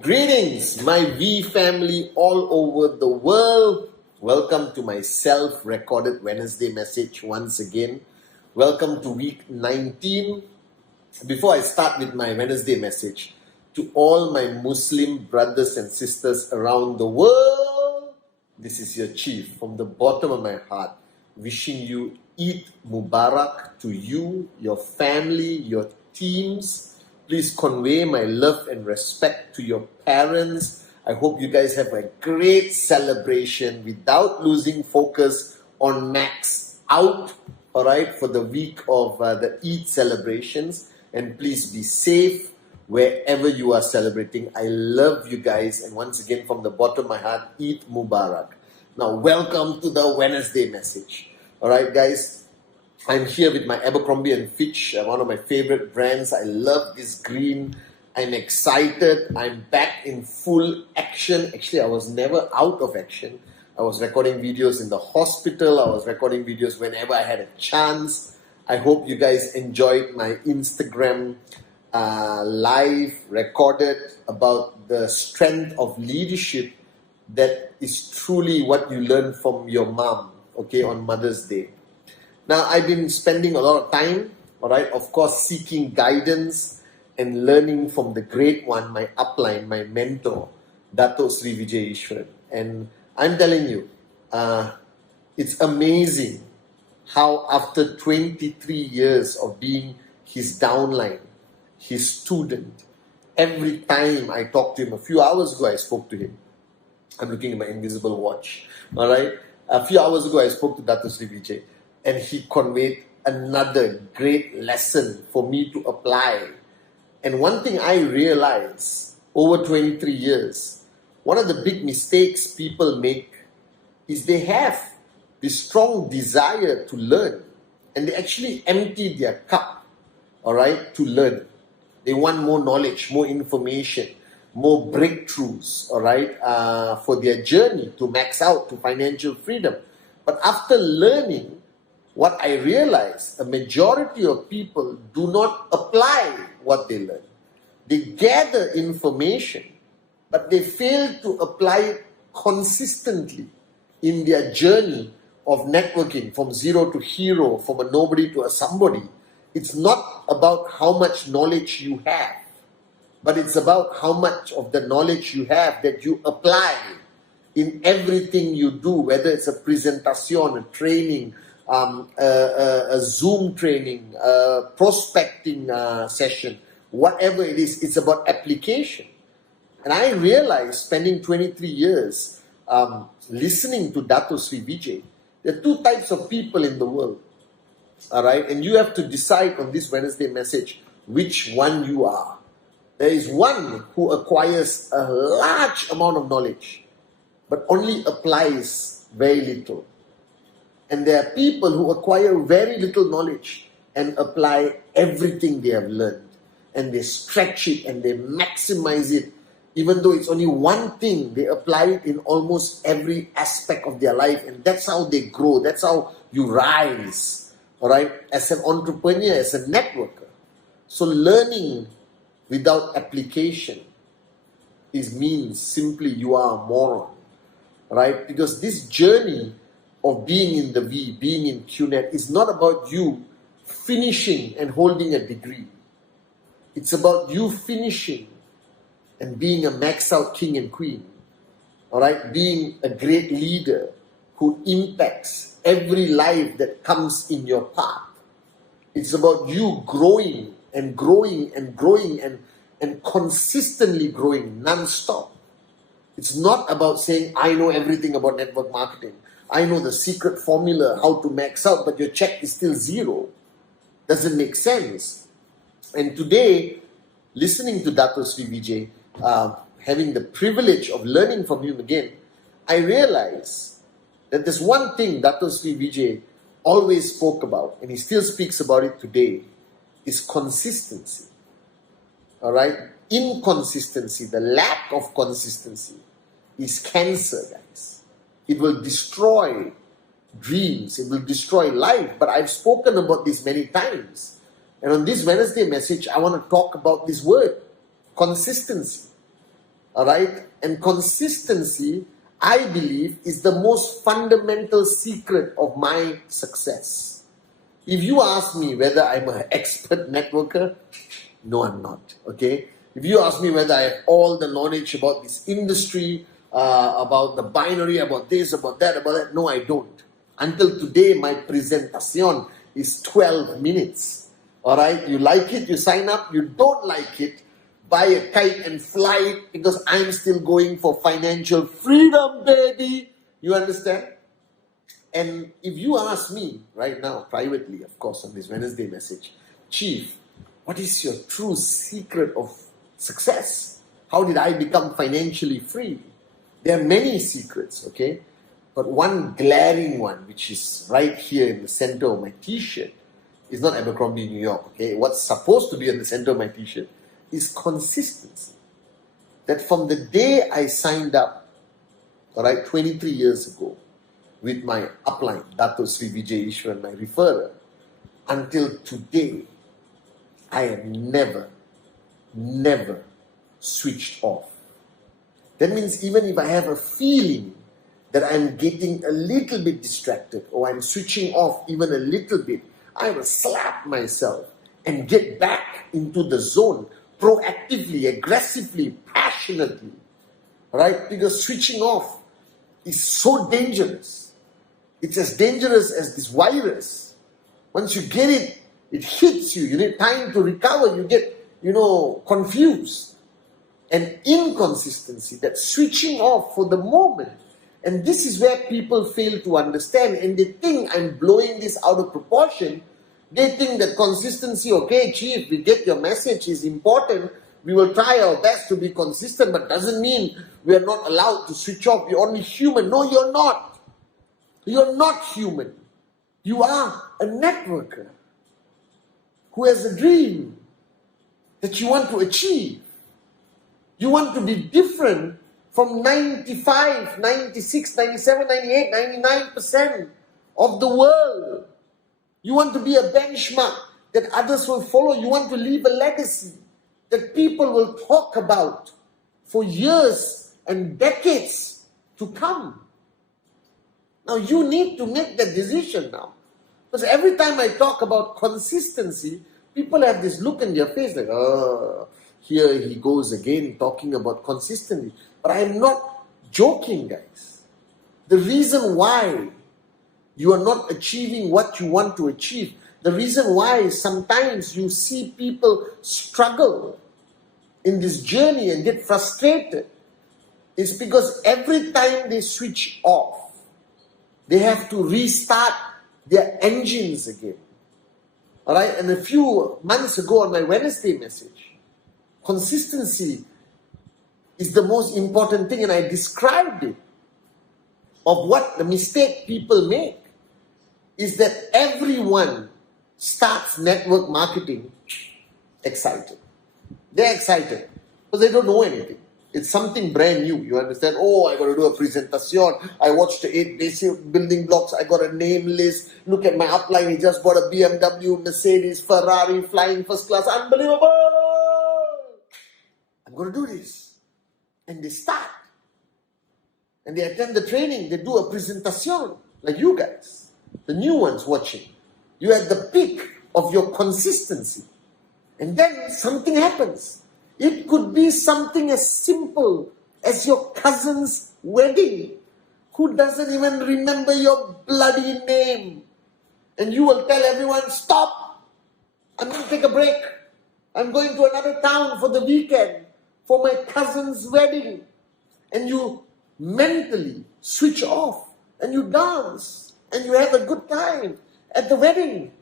Greetings, my V family all over the world. Welcome to my self-recorded Wednesday message once again. Welcome to week 19. Before I start with my Wednesday message, to all my Muslim brothers and sisters around the world, this is your chief from the bottom of my heart, wishing you Eid Mubarak to you, your family, your teams. Please convey my love and respect to your parents. I hope you guys have a great celebration without losing focus on Max out, all right, for the week of the Eid celebrations. And please be safe wherever you are celebrating. I love you guys. And once again, from the bottom of my heart, Eid Mubarak. Now, welcome to the Wednesday message. All right, guys. I'm here with my Abercrombie & Fitch, one of my favorite brands. I love this green. I'm excited. I'm back in full action. Actually, I was never out of action. I was recording videos in the hospital. I was recording videos whenever I had a chance. I hope you guys enjoyed my Instagram live recorded about the strength of leadership that is truly what you learn from your mom, okay, on Mother's Day. Now, I've been spending a lot of time, all right, of course, seeking guidance and learning from the great one, my upline, my mentor, Dato Sri Vijay Ishwaran. And I'm telling you, it's amazing how after 23 years of being his downline, his student, every time I talk to him, a few hours ago I spoke to him. I'm looking at my invisible watch, all right? A few hours ago I spoke to Dato Sri Vijay. And he conveyed another great lesson for me to apply. And one thing I realized over 23 years, one of the big mistakes people make is they have this strong desire to learn. And they actually empty their cup, all right, to learn. They want more knowledge, more information, more breakthroughs, all right, for their journey to max out to financial freedom. But after learning, what I realized, a majority of people do not apply what they learn. They gather information, but they fail to apply it consistently in their journey of networking from zero to hero, from a nobody to a somebody. It's not about how much knowledge you have, but it's about how much of the knowledge you have that you apply in everything you do, whether it's a presentation, a training, a Zoom training, prospecting session, whatever it is, it's about application. And I realized, spending 23 years listening to Dato Sri Vijay, there are two types of people in the world, all right? And you have to decide on this Wednesday message which one you are. There is one who acquires a large amount of knowledge, but only applies very little. And there are people who acquire very little knowledge and apply everything they have learned. And they stretch it and they maximize it. Even though it's only one thing, they apply it in almost every aspect of their life. And that's how they grow. That's how you rise, all right, as an entrepreneur, as a networker. So learning without application means simply you are a moron, right? Because this journey of being in the V, being in QNet, is not about you finishing and holding a degree. It's about you finishing and being a max out king and queen. All right, being a great leader who impacts every life that comes in your path. It's about you growing and growing and growing and consistently growing non-stop. It's not about saying, I know everything about network marketing. I know the secret formula, how to max out, but your check is still zero. doesn't make sense. And today, listening to Dato Sri Vijay, having the privilege of learning from him again, I realize that there's one thing Dato Sri Vijay always spoke about, and he still speaks about it today, is consistency. All right? Inconsistency, the lack of consistency, is cancer, guys. It will destroy dreams, it will destroy life. But I've spoken about this many times. And on this Wednesday message, I want to talk about this word, consistency. All right? And consistency, I believe, is the most fundamental secret of my success. If you ask me whether I'm an expert networker, no, I'm not. Okay? If you ask me whether I have all the knowledge about this industry, about the binary, about this, about that, no, I don't. Until today, my presentation is 12 minutes. All right? You like it, you sign up. You don't like it, buy a kite and fly it, because I'm still going for financial freedom, baby. You understand? And if you ask me right now, privately, of course, on this Wednesday message, Chief, what is your true secret of success? How did I become financially free? There are many secrets, okay? But one glaring one, which is right here in the center of my t-shirt, is not Abercrombie, New York, okay? What's supposed to be in the center of my t-shirt is consistency. That from the day I signed up, all right, 23 years ago, with my upline, Dato Sri Vijay Ishwan, my referrer, until today, I have never switched off. That means even if I have a feeling that I'm getting a little bit distracted or I'm switching off even a little bit, I will slap myself and get back into the zone proactively, aggressively, passionately. Right? Because switching off is so dangerous. It's as dangerous as this virus. Once you get it, it hits you. You need time to recover. You get, confused. And inconsistency, that switching off for the moment. And this is where people fail to understand. And they think I'm blowing this out of proportion. They think that consistency, okay, Chief, we get your message, is important. We will try our best to be consistent, but doesn't mean we are not allowed to switch off. You're only human. No, you're not. You're not human. You are a networker who has a dream that you want to achieve. You want to be different from 95, 96, 97, 98, 99% of the world. You want to be a benchmark that others will follow. You want to leave a legacy that people will talk about for years and decades to come. Now you need to make that decision now. Because every time I talk about consistency, people have this look in their face like, oh, here he goes again talking about consistency. But I am not joking, guys. The reason why you are not achieving what you want to achieve, the reason why sometimes you see people struggle in this journey and get frustrated, is because every time they switch off, they have to restart their engines again. All right? And a few months ago on my Wednesday message, consistency is the most important thing, and I described it, of what the mistake people make, is that everyone starts network marketing excited. They're excited because they don't know anything. It's something brand new, you understand? Oh, I got to do a presentation. I watched the 8 basic building blocks. I got a name list. Look at my upline. He just bought a BMW, Mercedes, Ferrari, flying first class. Unbelievable! I'm going to do this. And they start. And they attend the training. They do a presentation, like you guys, the new ones watching. You're at the peak of your consistency. And then something happens. It could be something as simple as your cousin's wedding, who doesn't even remember your bloody name. And you will tell everyone, stop, I'm going to take a break. I'm going to another town for the weekend for my cousin's wedding. And you mentally switch off and you dance and you have a good time at the wedding.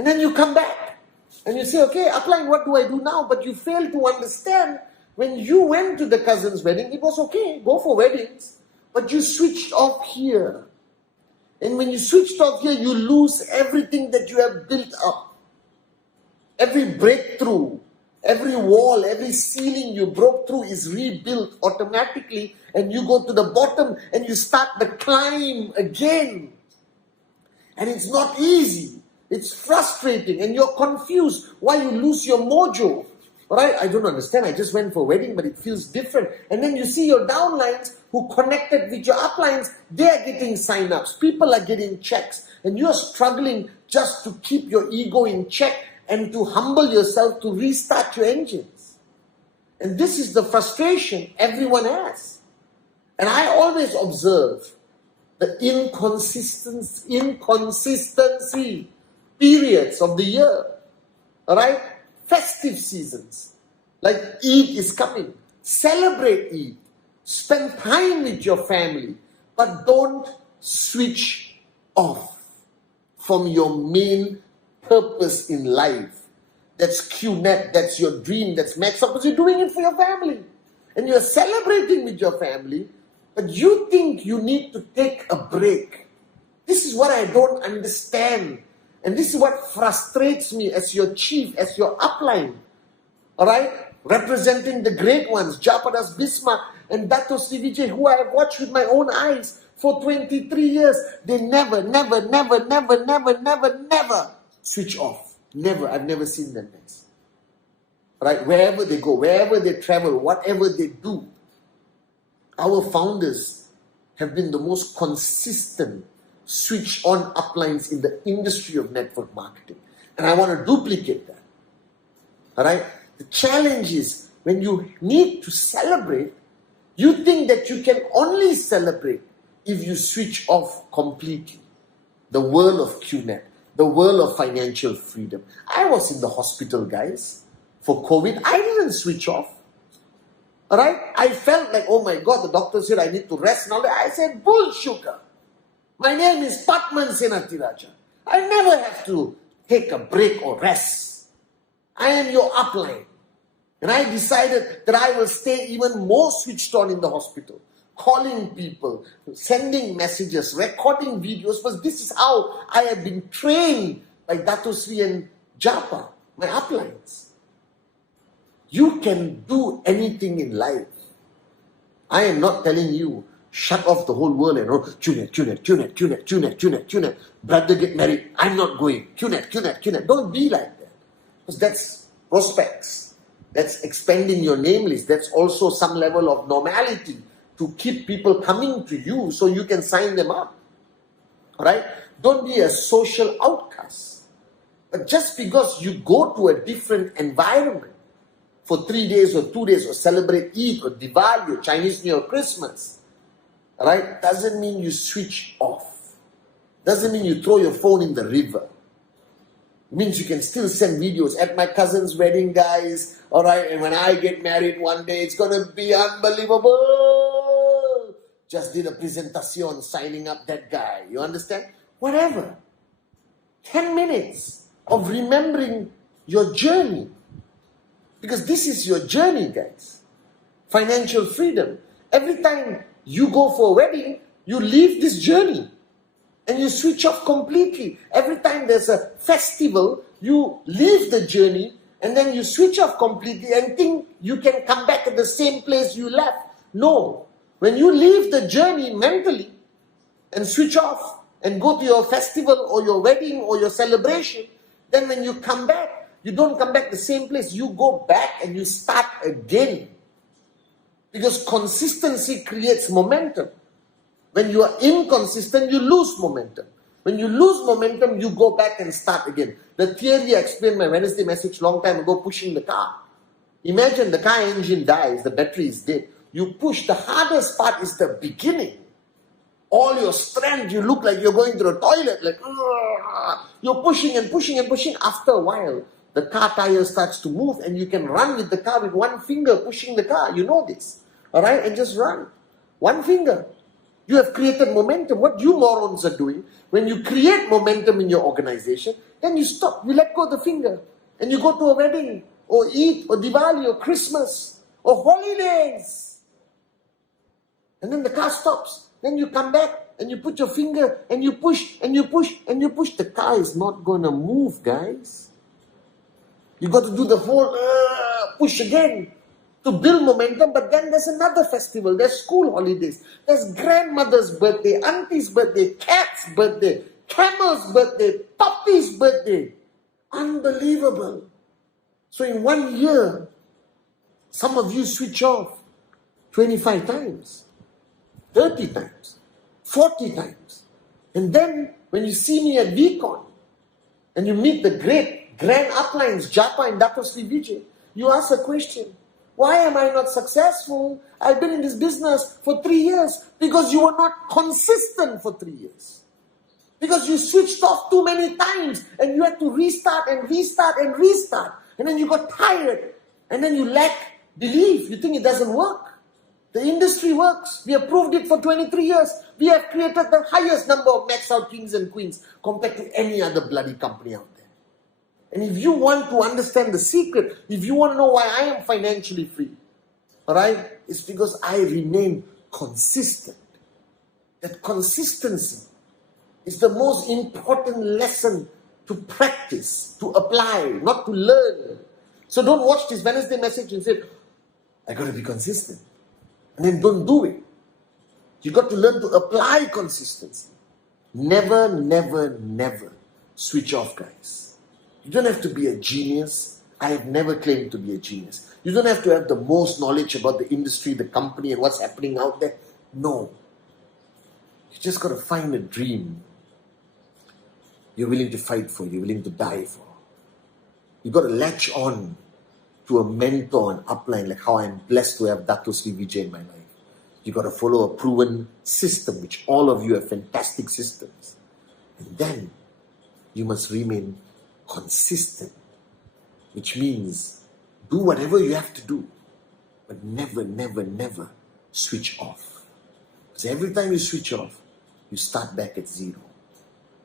And then you come back and you say, okay, upline, what do I do now? But you fail to understand when you went to the cousin's wedding, it was okay, go for weddings. But you switched off here. And when you switched off here, you lose everything that you have built up. Every breakthrough, every wall, every ceiling you broke through is rebuilt automatically. And you go to the bottom and you start the climb again. And it's not easy. It's frustrating and you're confused why you lose your mojo. Right? I don't understand. I just went for a wedding, but it feels different. And then you see your downlines who connected with your uplines, they are getting sign-ups. People are getting checks. And you're struggling just to keep your ego in check and to humble yourself to restart your engines. And this is the frustration everyone has. And I always observe the inconsistency periods of the year. Alright? Festive seasons. Like Eid is coming. Celebrate Eid. Spend time with your family. But don't switch off from your main purpose in life. That's QNet, that's your dream, that's Max Up, because you're doing it for your family. And you're celebrating with your family, but you think you need to take a break. This is what I don't understand. And this is what frustrates me as your chief, as your upline. Alright? Representing the great ones, Japadas Bismarck and Dato Sri Vijay, who I have watched with my own eyes for 23 years. They never switch off. Never. I've never seen them, guys. Right? Wherever they go, wherever they travel, whatever they do, our founders have been the most consistent switch on uplines in the industry of network marketing. And I want to duplicate that. Alright? The challenge is when you need to celebrate, you think that you can only celebrate if you switch off completely. The world of QNet, the world of financial freedom. I was in the hospital, guys, for COVID. I didn't switch off. Alright? I felt like, oh my God, the doctor said I need to rest and all that. I said, bullshit. My name is Patman Senatiraja. I never have to take a break or rest. I am your upline. And I decided that I will stay even more switched on in the hospital. Calling people, sending messages, recording videos. Because this is how I have been trained by Dato Sri and Japa, my uplines. You can do anything in life. I am not telling you, shut off the whole world and QNet. Brother get married, I'm not going. QNet. Don't be like that. Because that's prospects. That's expanding your name list. That's also some level of normality to keep people coming to you so you can sign them up. Alright? Don't be a social outcast. But just because you go to a different environment for 3 days or 2 days or celebrate Eid or Diwali or Chinese New Year or Christmas, right? Doesn't mean you switch off. Doesn't mean you throw your phone in the river. It means you can still send videos at my cousin's wedding, guys. Alright, and when I get married one day, it's gonna be unbelievable. Just did a presentation signing up that guy. You understand? Whatever. 10 minutes of remembering your journey. Because this is your journey, guys. Financial freedom. Every time you go for a wedding, you leave this journey. And you switch off completely. Every time there's a festival, you leave the journey and then you switch off completely and think you can come back at the same place you left. No. When you leave the journey mentally and switch off and go to your festival or your wedding or your celebration, then when you come back, you don't come back the same place. You go back and you start again. Because consistency creates momentum. When you are inconsistent, you lose momentum. When you lose momentum, you go back and start again. The theory I explained in my Wednesday message long time ago, pushing the car. Imagine the car engine dies, the battery is dead. You push, the hardest part is the beginning. All your strength, you look like you're going to the toilet. Like, you're pushing and pushing and pushing. After a while, the car tire starts to move and you can run with the car with one finger pushing the car. You know this. Alright? And just run. One finger. You have created momentum. What you morons are doing, when you create momentum in your organization, then you stop. You let go of the finger. And you go to a wedding, or Eid, or Diwali, or Christmas, or holidays. And then the car stops. Then you come back, and you put your finger, and you push, and you push, and you push. The car is not going to move, guys. You got to do the whole push again to build momentum. But then there's another festival. There's school holidays. There's grandmother's birthday, auntie's birthday, cat's birthday, camel's birthday, puppy's birthday. Unbelievable. So in 1 year, some of you switch off 25 times, 30 times, 40 times. And then when you see me at VCon and you meet the great grand uplines, Japa and Dato Sri Vijay, you ask a question. Why am I not successful? I've been in this business for 3 years. Because you were not consistent for 3 years. Because you switched off too many times and you had to restart and restart and restart. And then you got tired. And then you lack belief. You think it doesn't work. The industry works. We have proved it for 23 years. We have created the highest number of max out kings and queens compared to any other bloody company out there. And if you want to understand the secret, if you want to know why I am financially free, alright, it's because I remain consistent. That consistency is the most important lesson to practice, to apply, not to learn. So don't watch this Wednesday message and say, I got to be consistent. And then don't do it. You got to learn to apply consistency. Never, never, never switch off, guys. You don't have to be a genius. I have never claimed to be a genius. You don't have to have the most knowledge about the industry, the company, and what's happening out there. No. You just got to find a dream you're willing to fight for, you're willing to die for. You got to latch on to a mentor and upline, like how I'm blessed to have Dato Sri Vijay in my life. You got to follow a proven system, which all of you have fantastic systems. And then you must remain consistent, which means do whatever you have to do, but never, never, never switch off. Because every time you switch off, you start back at zero.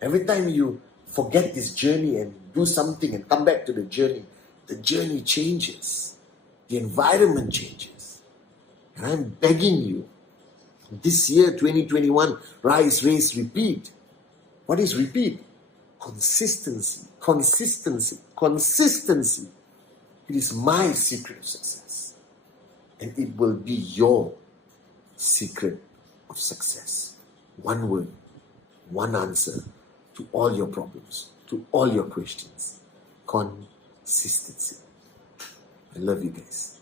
Every time you forget this journey and do something and come back to the journey changes. The environment changes. And I'm begging you, this year, 2021, rise, race, repeat. What is repeat? Consistency, consistency, consistency. It is my secret of success. And it will be your secret of success. One word, one answer to all your problems, to all your questions. Consistency. I love you guys.